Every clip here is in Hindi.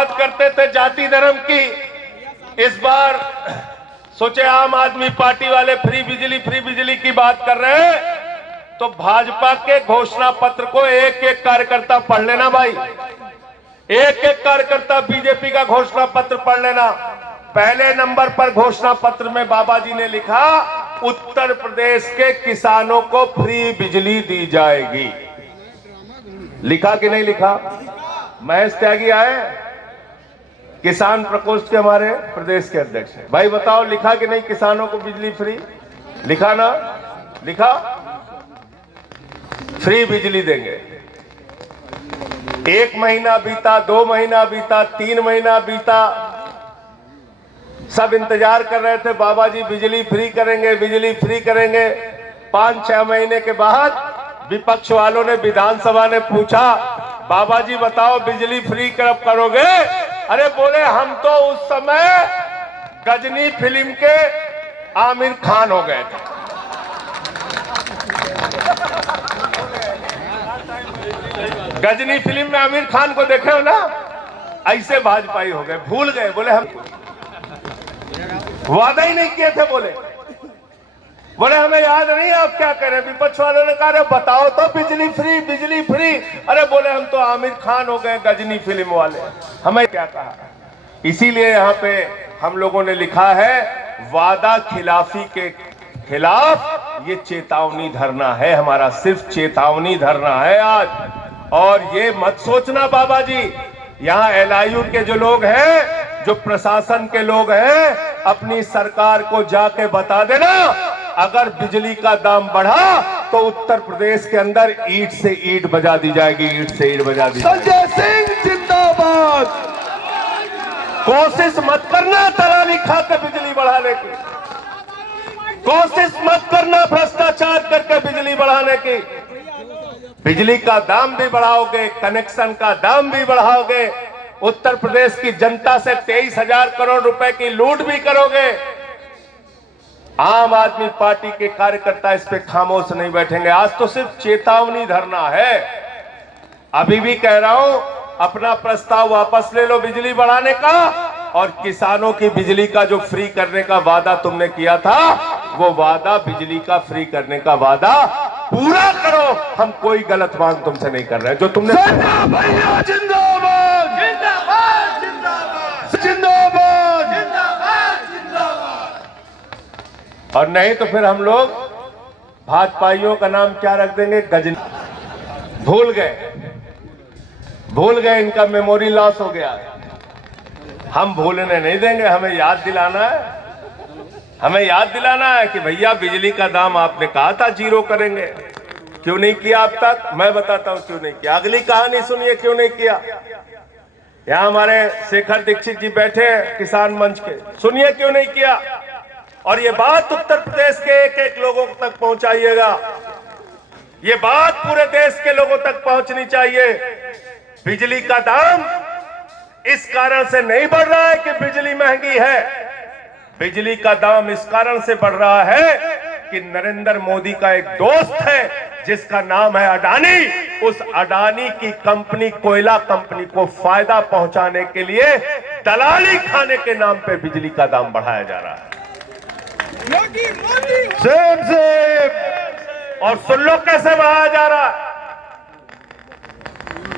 बात करते थे जाति धर्म की, इस बार सोचे आम आदमी पार्टी वाले फ्री बिजली की बात कर रहे हैं, तो भाजपा के घोषणा पत्र को एक एक कार्यकर्ता पढ़ लेना भाई, एक एक कार्यकर्ता बीजेपी का घोषणा पत्र पढ़ लेना। पहले नंबर पर घोषणा पत्र में बाबा जी ने लिखा, उत्तर प्रदेश के किसानों को फ्री बिजली दी जाएगी। लिखा कि नहीं लिखा? महेश त्यागी आए, किसान प्रकोष्ठ के हमारे प्रदेश के अध्यक्ष हैं। भाई बताओ, लिखा कि नहीं किसानों को बिजली फ्री? लिखा ना? लिखा फ्री बिजली देंगे। 1 महीना बीता, 2 महीना बीता, 3 महीना बीता, सब इंतजार कर रहे थे बाबा जी बिजली फ्री करेंगे, बिजली फ्री करेंगे। 5-6 महीने के बाद विपक्ष वालों ने, विधानसभा ने पूछा, बाबा जी बताओ बिजली फ्री कब करोगे? अरे बोले हम तो उस समय गजनी फिल्म के आमिर खान हो गए थे। गजनी फिल्म में आमिर खान को देखे हो ना, ऐसे भाजपाई हो गए, भूल गए। बोले हम वादा ही नहीं किए थे, बोले हमें याद नहीं आप क्या कह रहे। विपक्ष वालों ने कहा बताओ तो बिजली फ्री, बिजली फ्री। अरे बोले हम तो आमिर खान हो गए गजनी फिल्म वाले, हमें क्या कहा। इसीलिए यहाँ पे हम लोगों ने लिखा है, वादा खिलाफी के खिलाफ ये चेतावनी धरना है हमारा, सिर्फ चेतावनी धरना है आज। और ये मत सोचना बाबा जी, यहाँ LIU के जो लोग हैं, जो प्रशासन के लोग हैं, अपनी सरकार को जाके बता देना, अगर बिजली का दाम बढ़ा तो उत्तर प्रदेश के अंदर ईंट से ईंट बजा दी जाएगी, ईंट से ईंट बजा दी जाएगी। संजय सिंह जिंदाबाद। कोशिश मत करना दलाली खाकर बिजली बढ़ाने की, कोशिश मत करना भ्रष्टाचार करके बिजली बढ़ाने की। बिजली का दाम भी बढ़ाओगे, कनेक्शन का दाम भी बढ़ाओगे, उत्तर प्रदेश की जनता से 23,000 करोड़ रुपए की लूट भी करोगे। आम आदमी पार्टी के कार्यकर्ता इस पे खामोश नहीं बैठेंगे। आज तो सिर्फ चेतावनी धरना है। अभी भी कह रहा हूं, अपना प्रस्ताव वापस ले लो बिजली बढ़ाने का, और किसानों की बिजली का जो फ्री करने का वादा तुमने किया था, वो वादा बिजली का फ्री करने का वादा पूरा करो। हम कोई गलत मांग तुमसे नहीं कर रहे। जो तुमने भैया जिंदाबाद, जिंदाबाद, जिंदाबाद, जिंदाबाद, जिंदाबाद, जिंदाबाद। और नहीं तो फिर हम लोग भाजपाइयों का नाम क्या रख देंगे? गजनी। भूल गए, इनका मेमोरी लॉस हो गया। हम भूलने नहीं देंगे, हमें याद दिलाना है, हमें याद दिलाना है कि भैया बिजली का दाम आपने कहा था 0 करेंगे, क्यों नहीं किया अब तक? मैं बताता हूं क्यों नहीं किया। अगली कहानी सुनिए क्यों नहीं किया। यहां हमारे शेखर दीक्षित जी बैठे हैं किसान मंच के, सुनिए क्यों नहीं किया। और ये बात उत्तर प्रदेश के एक एक लोगों तक पहुंचाइएगा, ये बात पूरे देश के लोगों तक पहुंचनी चाहिए। बिजली का दाम इस कारण से नहीं बढ़ रहा है कि बिजली महंगी है, बिजली का दाम इस कारण से बढ़ रहा है कि नरेंद्र मोदी का एक दोस्त है जिसका नाम है अडानी। उस अडानी की कंपनी, कोयला कंपनी को फायदा पहुंचाने के लिए दलाली खाने के नाम पे बिजली का दाम बढ़ाया जा रहा है। सेम। और सुन लो कैसे बढ़ाया जा रहा है।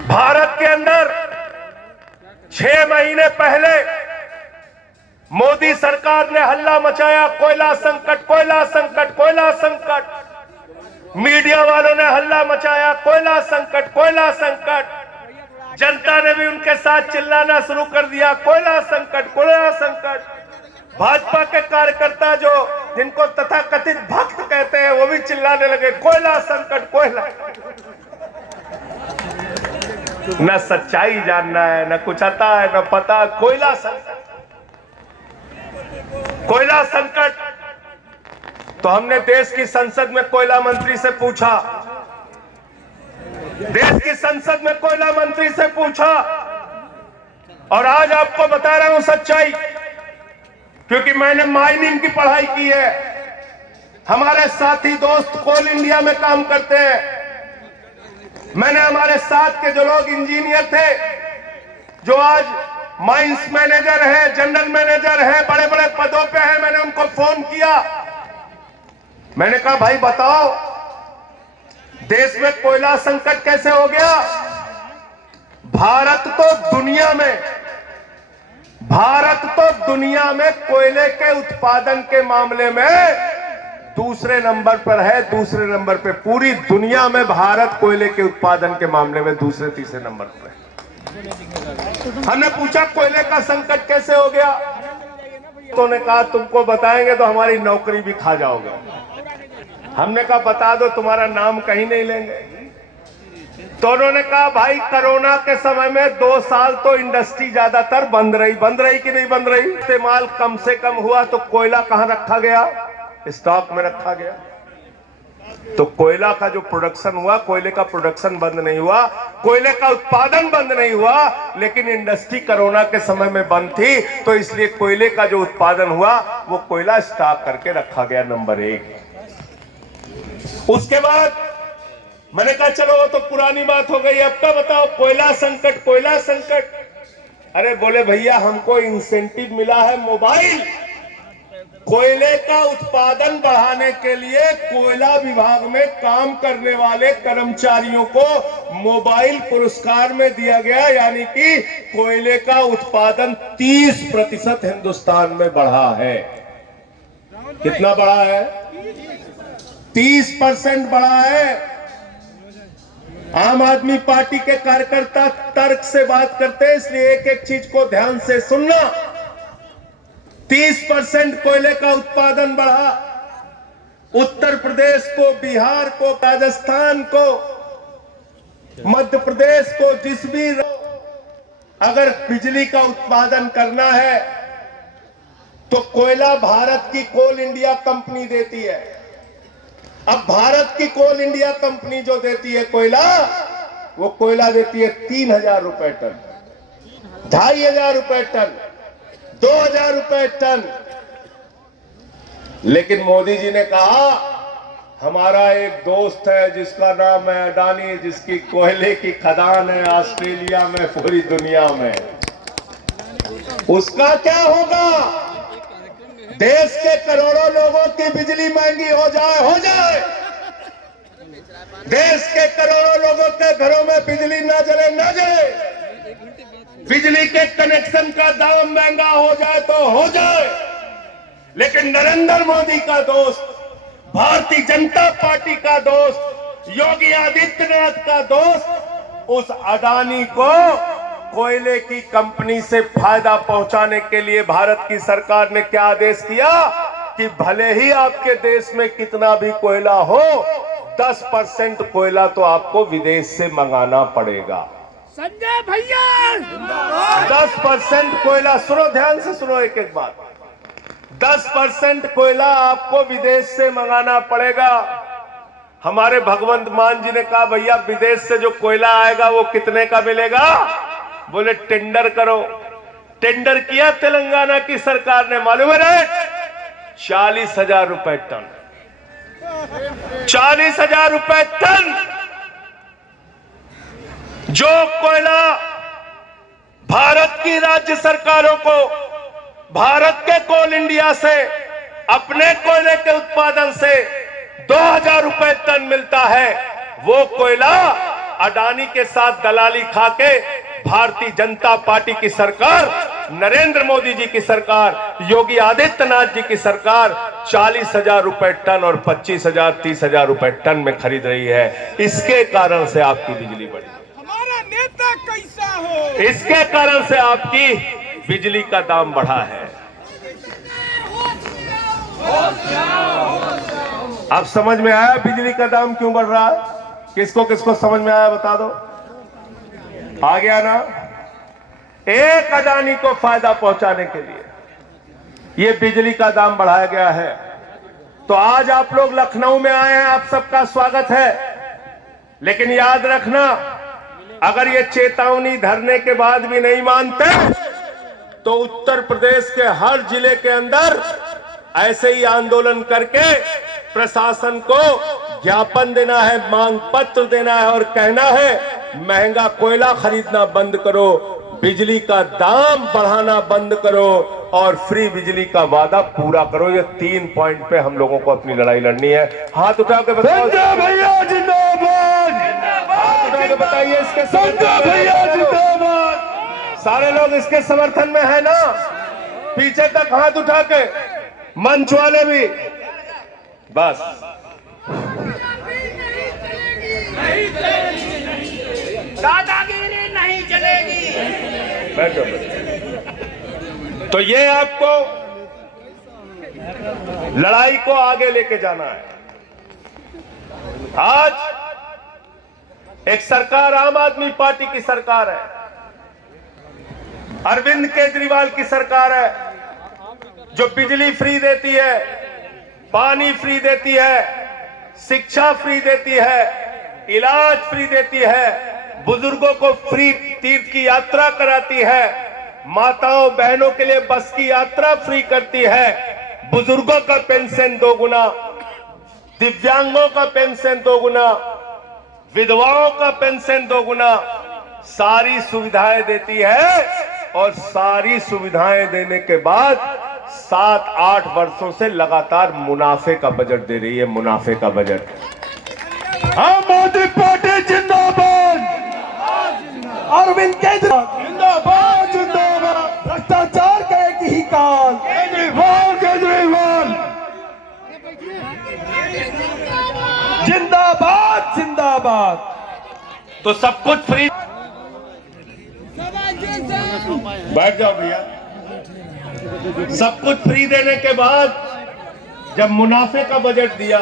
भारत के अंदर 6 महीने पहले मोदी सरकार ने हल्ला मचाया, कोयला संकट, कोयला संकट, कोयला संकट। मीडिया वालों ने हल्ला मचाया, कोयला संकट, कोयला संकट। जनता ने भी उनके साथ चिल्लाना शुरू कर दिया, कोयला संकट, कोयला संकट। भाजपा के कार्यकर्ता जो जिनको तथाकथित भक्त कहते हैं, वो भी चिल्लाने लगे, कोयला संकट, कोयला। न सच्चाई जानना है, न कुछ आता है, न पता। कोयला संकट, कोयला संकट। तो हमने देश की संसद में कोयला मंत्री से पूछा, देश की संसद में कोयला मंत्री से पूछा, और आज आपको बता रहा हूं सच्चाई, क्योंकि मैंने माइनिंग की पढ़ाई की है। हमारे साथी दोस्त कोल इंडिया में काम करते हैं। मैंने हमारे साथ के जो लोग इंजीनियर थे, जो आज माइंस मैनेजर है, जनरल मैनेजर है, बड़े बड़े पदों पे हैं। मैंने उनको फोन किया, मैंने कहा भाई बताओ देश में कोयला संकट कैसे हो गया। भारत तो दुनिया में कोयले के उत्पादन के मामले में दूसरे नंबर पर है। दूसरे नंबर पे पूरी दुनिया में भारत कोयले के उत्पादन के मामले में दूसरे तीसरे नंबर पर है। हमने पूछा कोयले का संकट कैसे हो गया, तो उन्होंने कहा तुमको बताएंगे तो हमारी नौकरी भी खा जाओगे। हमने कहा बता दो, तुम्हारा नाम कहीं नहीं लेंगे। तो उन्होंने कहा भाई कोरोना के समय में 2 साल तो इंडस्ट्री ज्यादातर बंद रही कि नहीं बंद रही। इस्तेमाल कम से कम हुआ तो कोयला कहां रखा गया, स्टॉक में रखा गया। तो कोयला का जो प्रोडक्शन हुआ, कोयले का प्रोडक्शन बंद नहीं हुआ, कोयले का उत्पादन बंद नहीं हुआ, लेकिन इंडस्ट्री कोरोना के समय में बंद थी, तो इसलिए कोयले का जो उत्पादन हुआ वो कोयला स्टॉक करके रखा गया नंबर 1। उसके बाद मैंने कहा चलो वो तो पुरानी बात हो गई, अब का बताओ कोयला संकट। अरे बोले भैया हमको इंसेंटिव मिला है मोबाइल। कोयले का उत्पादन बढ़ाने के लिए कोयला विभाग में काम करने वाले कर्मचारियों को मोबाइल पुरस्कार में दिया गया, यानी कि कोयले का उत्पादन 30% हिंदुस्तान में बढ़ा है। कितना बढ़ा है? 30% बढ़ा है। आम आदमी पार्टी के कार्यकर्ता तर्क से बात करते हैं, इसलिए एक एक चीज को ध्यान से सुनना। 30% कोयले का उत्पादन बढ़ा। उत्तर प्रदेश को, बिहार को, राजस्थान को, मध्य प्रदेश को, जिस भी अगर बिजली का उत्पादन करना है तो कोयला भारत की कोल इंडिया कंपनी देती है। अब भारत की कोल इंडिया कंपनी जो देती है कोयला, वो कोयला देती है 3000 रुपए टन, 2500 रुपए टन, 2000 रुपए टन। लेकिन मोदी जी ने कहा हमारा एक दोस्त है जिसका नाम है अडानी, जिसकी कोयले की खदान है ऑस्ट्रेलिया में, पूरी दुनिया में। उसका क्या होगा? देश के करोड़ों लोगों की बिजली महंगी हो जाए। देश के करोड़ों लोगों के घरों में बिजली ना जले। बिजली के कनेक्शन का दाम महंगा हो जाए तो हो जाए, लेकिन नरेंद्र मोदी का दोस्त, भारतीय जनता पार्टी का दोस्त, योगी आदित्यनाथ का दोस्त, उस अडानी को कोयले की कंपनी से फायदा पहुंचाने के लिए भारत की सरकार ने क्या आदेश किया कि भले ही आपके देश में कितना भी कोयला हो, 10% कोयला तो आपको विदेश से मंगाना पड़ेगा। संजय भैया 10% कोयला, सुनो ध्यान से सुनो एक एक बात, 10% कोयला आपको विदेश से मंगाना पड़ेगा। हमारे भगवंत मान जी ने कहा भैया विदेश से जो कोयला आएगा वो कितने का मिलेगा? बोले टेंडर करो। टेंडर किया तेलंगाना की सरकार ने, मालूम है रेट 40,000 रुपए टन। 40,000 रुपए टन जो कोयला भारत की राज्य सरकारों को भारत के कोल इंडिया से अपने कोयले के उत्पादन से 2000 रुपए टन मिलता है, वो कोयला अडानी के साथ दलाली खाके भारतीय जनता पार्टी की सरकार, नरेंद्र मोदी जी की सरकार, योगी आदित्यनाथ जी की सरकार 40,000 रुपए टन और 25,000 30,000 रुपए टन में खरीद रही है। इसके कारण से आपकी बिजली बढ़ी। हमारा नेता कैसा हो, इसके कारण से आपकी बिजली का दाम बढ़ा है। अब समझ में आया बिजली का दाम क्यों बढ़ रहा है? किसको किसको समझ में आया बता दो। आ गया ना? एक अडानी को फायदा पहुंचाने के लिए ये बिजली का दाम बढ़ाया गया है। तो आज आप लोग लखनऊ में आए हैं, आप सबका स्वागत है, लेकिन याद रखना अगर ये चेतावनी धरने के बाद भी नहीं मानते तो उत्तर प्रदेश के हर जिले के अंदर ऐसे ही आंदोलन करके प्रशासन को ज्ञापन देना है, मांग पत्र देना है और कहना है महंगा कोयला खरीदना बंद करो, बिजली का दाम बढ़ाना बंद करो और फ्री बिजली का वादा पूरा करो। ये 3 पॉइंट पे हम लोगों को अपनी लड़ाई लड़नी है। हाथ उठा के बताओ संजय भैया जिंदाबाद, हाथ उठा के बताइए इसके संजय भैया जिंदाबाद। सारे लोग इसके समर्थन में है ना? पीछे तक हाथ उठा के, मंच वाले भी। बस दादागिरी नहीं चलेगी। बैठो। तो ये आपको लड़ाई को आगे लेके जाना है। आज एक सरकार आम आदमी पार्टी की सरकार है, अरविंद केजरीवाल की सरकार है, जो बिजली फ्री देती है, पानी फ्री देती है, शिक्षा फ्री देती है, इलाज फ्री देती है, बुजुर्गों को फ्री तीर्थ की यात्रा कराती है, माताओं बहनों के लिए बस की यात्रा फ्री करती है, बुजुर्गों का पेंशन 2 गुना, दिव्यांगों का पेंशन 2 गुना, विधवाओं का पेंशन 2 गुना, सारी सुविधाएं देती है। और सारी सुविधाएं देने के बाद 7-8 वर्षों से लगातार मुनाफे का बजट दे रही है, मुनाफे का बजट। आम आदमी पार्टी जिंदाबाद, अरविंद केजरीवाल जिंदाबाद जिंदाबाद। भ्रष्टाचार का एक ही काल, केजरीवाल केजरीवाल जिंदाबाद जिंदाबाद। तो सब कुछ फ्री। बैठ जाओ भैया। सब कुछ फ्री देने के बाद जब मुनाफे का बजट दिया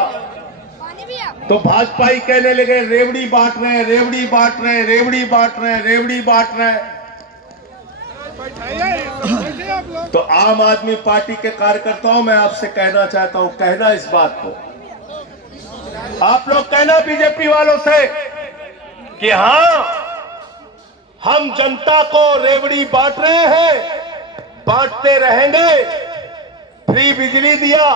तो भाजपा ही कहने लगे रेवड़ी बांट रहे हैं, रेवड़ी बांट रहे हैं, रेवड़ी बांट रहे हैं, रेवड़ी बांट रहे हैं। तो आम आदमी पार्टी के कार्यकर्ताओं मैं आपसे कहना चाहता हूं, कहना इस बात को, आप लोग कहना बीजेपी वालों से कि हां हम जनता को रेवड़ी बांट रहे हैं, बांटते रहेंगे। फ्री बिजली दिया,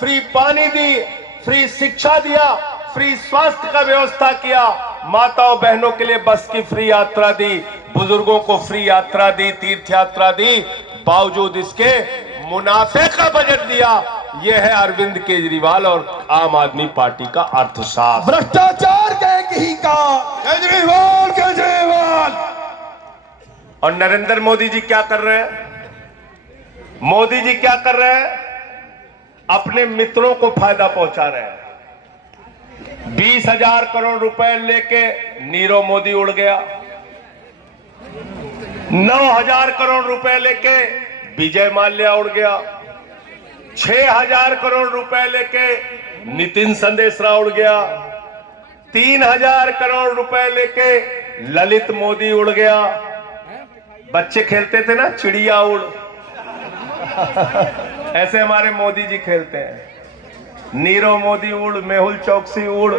फ्री पानी दी, फ्री शिक्षा दिया, फ्री स्वास्थ्य का व्यवस्था किया, माताओं बहनों के लिए बस की फ्री यात्रा दी, बुजुर्गों को फ्री यात्रा दी, तीर्थ यात्रा दी, बावजूद इसके मुनाफे का बजट दिया। यह है अरविंद केजरीवाल और आम आदमी पार्टी का अर्थशास्त्र। भ्रष्टाचार का एक ही काल, केजरीवाल केजरीवाल। और नरेंद्र मोदी जी क्या कर रहे हैं? मोदी जी क्या कर रहे हैं? अपने मित्रों को फायदा पहुंचा रहे हैं। 20,000 करोड़ रुपए लेके नीरव मोदी उड़ गया, 9,000 करोड़ रुपए लेके विजय माल्या उड़ गया, 6,000 करोड़ रुपए लेके नितिन संदेशरा उड़ गया, 3,000 करोड़ रुपए लेके ललित मोदी उड़ गया। बच्चे खेलते थे ना चिड़िया उड़, ऐसे हमारे मोदी जी खेलते हैं। नीरव मोदी उड़, मेहुल चौकसी उड़,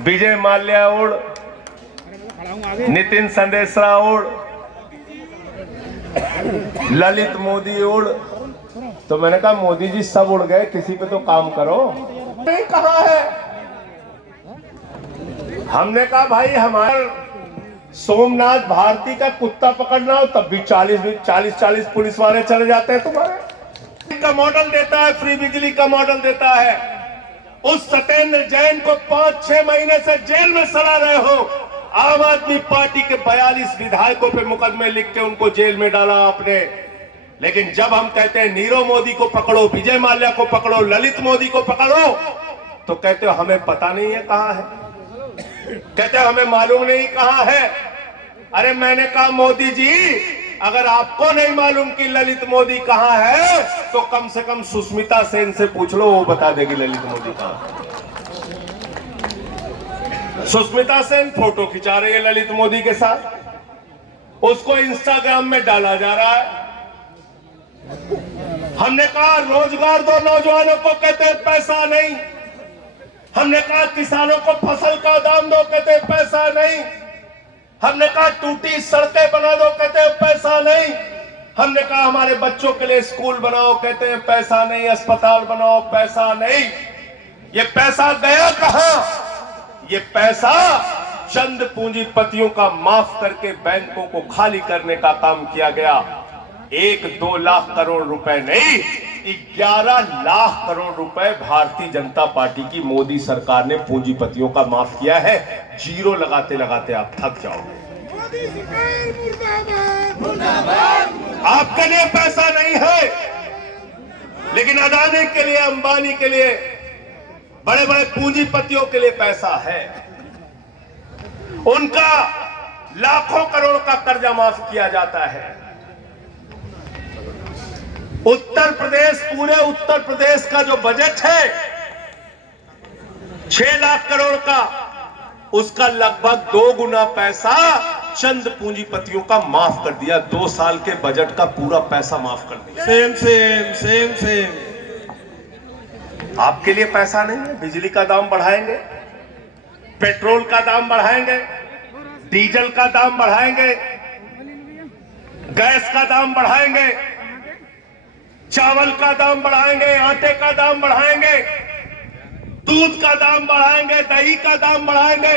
विजय माल्या उड़, नितिन संदेशरा उड़, ललित मोदी उड़। तो मैंने कहा मोदी जी सब उड़ गए, किसी पे तो काम करो। नहीं कहा है, हमने कहा भाई हमारे सोमनाथ भारती का कुत्ता पकड़ना हो तब भी 40 पुलिस वाले चले जाते हैं तुम्हारे। का मॉडल देता है, फ्री बिजली का मॉडल देता है। उस सत्येंद्र जैन को 5-6 महीने से जेल में सड़ा रहे हो। आम आदमी पार्टी के 42 विधायकों पे मुकदमे लिख के उनको जेल में डाला आपने। लेकिन जब हम कहते हैं नीरव मोदी को पकड़ो, विजय माल्या को पकड़ो, ललित मोदी को पकड़ो, तो कहते हो हमें पता नहीं है कहां है, कहते हो हमें मालूम नहीं कहां है। अरे मैंने कहा मोदी जी अगर आपको नहीं मालूम कि ललित मोदी कहां है तो कम से कम सुष्मिता सेन से पूछ लो, वो बता देगी ललित मोदी कहां। सुष्मिता सेन फोटो खिंचा रही है ललित मोदी के साथ, उसको इंस्टाग्राम में डाला जा रहा है। हमने कहा रोजगार दो नौजवानों को, कहते हैं पैसा नहीं। हमने कहा किसानों को फसल का दाम दो, कहते हैं पैसा नहीं। हमने कहा टूटी सड़कें बना दो, कहते हैं पैसा नहीं। हमने कहा हमारे बच्चों के लिए स्कूल बनाओ, कहते हैं पैसा नहीं। अस्पताल बनाओ, पैसा नहीं। ये पैसा गया कहां? ये पैसा चंद पूंजीपतियों का माफ करके बैंकों को खाली करने का काम किया गया। 1-2 लाख करोड़ रुपए नहीं, 11 लाख करोड़ रुपए भारतीय जनता पार्टी की मोदी सरकार ने पूंजीपतियों का माफ किया है। जीरो लगाते लगाते आप थक जाओगे। मोदी सरकार मुर्दाबाद मुर्दाबाद। आपके लिए पैसा नहीं है, लेकिन अदानी के लिए, अंबानी के लिए, बड़े बड़े पूंजीपतियों के लिए पैसा है। उनका लाखों करोड़ का कर्जा माफ किया जाता है। उत्तर प्रदेश, पूरे उत्तर प्रदेश का जो बजट है 6 लाख करोड़ का, उसका लगभग 2 गुना पैसा चंद पूंजीपतियों का माफ कर दिया। 2 साल के बजट का पूरा पैसा माफ कर दिया। Same same same same. आपके लिए पैसा नहीं है। बिजली का दाम बढ़ाएंगे, पेट्रोल का दाम बढ़ाएंगे, डीजल का दाम बढ़ाएंगे, गैस का दाम बढ़ाएंगे, चावल का दाम बढ़ाएंगे, आटे का दाम बढ़ाएंगे, दूध का दाम बढ़ाएंगे, दही का दाम बढ़ाएंगे,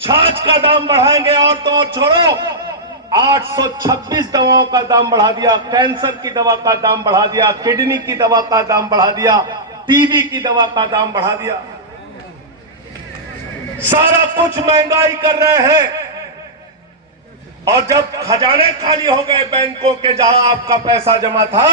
छाछ का दाम बढ़ाएंगे, और तो और छोड़ो 826 दवाओं का दाम बढ़ा दिया, कैंसर की दवा का दाम बढ़ा दिया, किडनी की दवा का दाम बढ़ा दिया, टीबी की दवा का दाम बढ़ा दिया। सारा कुछ महंगाई कर रहे हैं। और जब खजाने खाली हो गए बैंकों के, जहां आपका पैसा जमा था,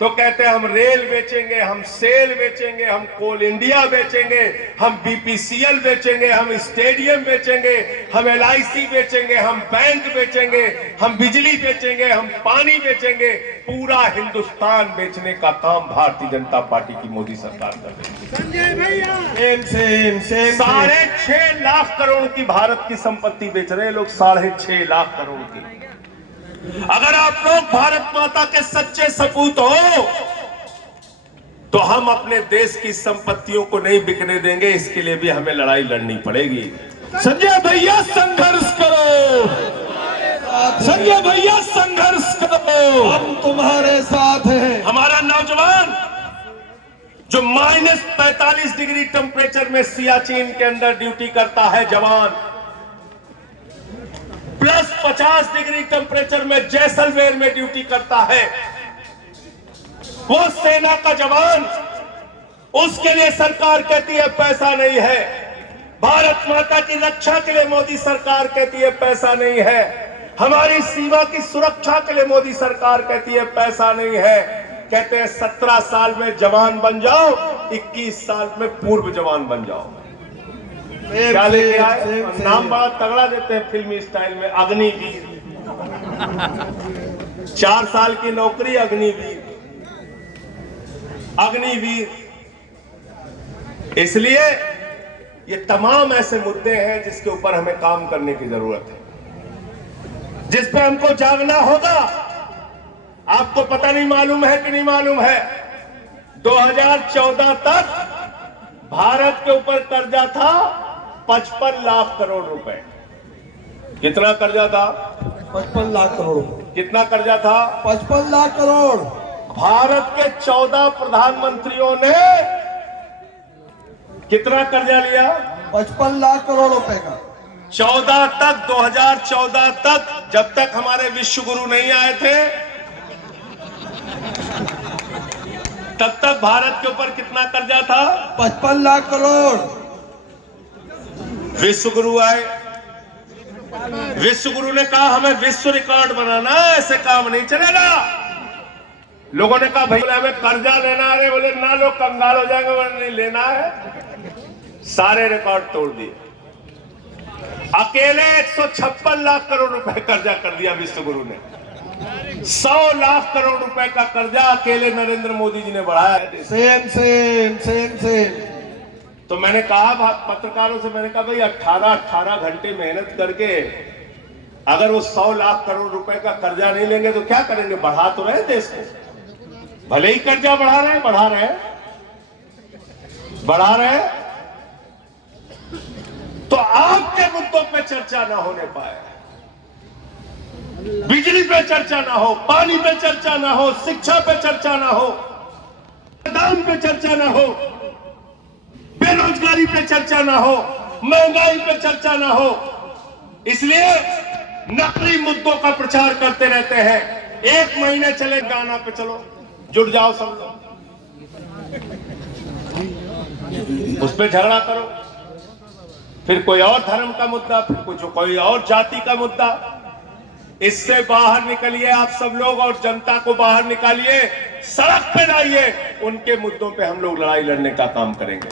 तो कहते हैं हम रेल बेचेंगे, हम सेल बेचेंगे, हम कोल इंडिया बेचेंगे, हम बीपीसीएल बेचेंगे, हम स्टेडियम बेचेंगे, हम एलआईसी बेचेंगे, हम बैंक बेचेंगे, हम बिजली बेचेंगे, हम पानी बेचेंगे। पूरा हिंदुस्तान बेचने का काम भारतीय जनता पार्टी की मोदी सरकार कर रही है। संजय भैया same same same. 6.5 lakh crore की भारत की संपत्ति बेच रहे हैं लोग, 6.5 लाख करोड़ की। अगर आप लोग भारत माता के सच्चे सपूत हो, तो हम अपने देश की संपत्तियों को नहीं बिकने देंगे। इसके लिए भी हमें लड़ाई लड़नी पड़ेगी। संजय भैया संघर्ष करो, संजय भैया संघर्ष करो, हम तुम्हारे साथ हैं। हमारा नौजवान जो -45 डिग्री टेम्परेचर में सियाचिन के अंदर ड्यूटी करता है, जवान +50 डिग्री टेम्परेचर में जैसलमेर में ड्यूटी करता है, वो सेना का जवान, उसके लिए सरकार कहती है पैसा नहीं है। भारत माता की रक्षा के लिए मोदी सरकार कहती है पैसा नहीं है। हमारी सीमा की सुरक्षा के लिए मोदी सरकार कहती है पैसा नहीं है। कहते हैं 17 साल में जवान बन जाओ, 21 साल में पूर्व जवान बन जाओ। क्या लेके आए? नाम बड़ा तगड़ा देते हैं फिल्मी स्टाइल में, अग्निवीर। 4 साल की नौकरी, अग्निवीर, अग्निवीर। इसलिए ये तमाम ऐसे मुद्दे हैं जिसके ऊपर हमें काम करने की जरूरत है, जिस पे हमको जागना होगा। आपको पता नहीं मालूम है कि नहीं मालूम है, 2014 तक भारत के ऊपर कर्जा था 55 लाख करोड़ रुपए। कितना कर्जा था? 55 लाख करोड़। कितना कर्जा था? 55 लाख करोड़। भारत के 14 प्रधानमंत्रियों ने कितना कर्जा लिया? 55 लाख करोड़ रुपए का। 14 तक, 2014 तक, जब तक हमारे विश्व गुरु नहीं आए थे, तब तक भारत के ऊपर कितना कर्जा था? 55 लाख करोड़। विश्व गुरु आए, विश्व गुरु ने कहा हमें विश्व रिकॉर्ड बनाना है, ऐसे काम नहीं चलेगा। लोगों ने कहा भैया हमें कर्जा लेना है, बोले ना, लोग कंगाल हो जाएंगे, बोले नहीं लेना है। सारे रिकॉर्ड तोड़ दिए। अकेले 156 लाख करोड़ रुपए कर्जा कर दिया विश्व गुरु ने। 100 लाख करोड़ रुपए का कर्जा अकेले नरेंद्र मोदी जी ने बढ़ाया है। Same same same same. तो मैंने कहा पत्रकारों से, मैंने कहा भाई 18 घंटे मेहनत करके अगर वो 100 लाख करोड़ रुपए का कर्जा नहीं लेंगे तो क्या करेंगे? बढ़ा तो रहे देश को, भले ही कर्जा बढ़ा रहे हैं, तो आपके मुद्दों पे चर्चा ना होने पाए, बिजली पे चर्चा ना हो, पानी पे चर्चा ना हो, शिक्षा पे चर्चा ना हो, दाम पे चर्चा ना हो, बेरोजगारी पे चर्चा ना हो, महंगाई पे चर्चा ना हो, इसलिए नकली मुद्दों का प्रचार करते रहते हैं। 1 महीने चले गाना पे, चलो जुट जाओ सब लोग, उस पे झगड़ा करो, फिर कोई और धर्म का मुद्दा, फिर कोई और जाति का मुद्दा। इससे बाहर निकलिए आप सब लोग और जनता को बाहर निकालिए, सड़क पे लाइए, उनके मुद्दों पे हम लोग लड़ाई लड़ने का काम करेंगे।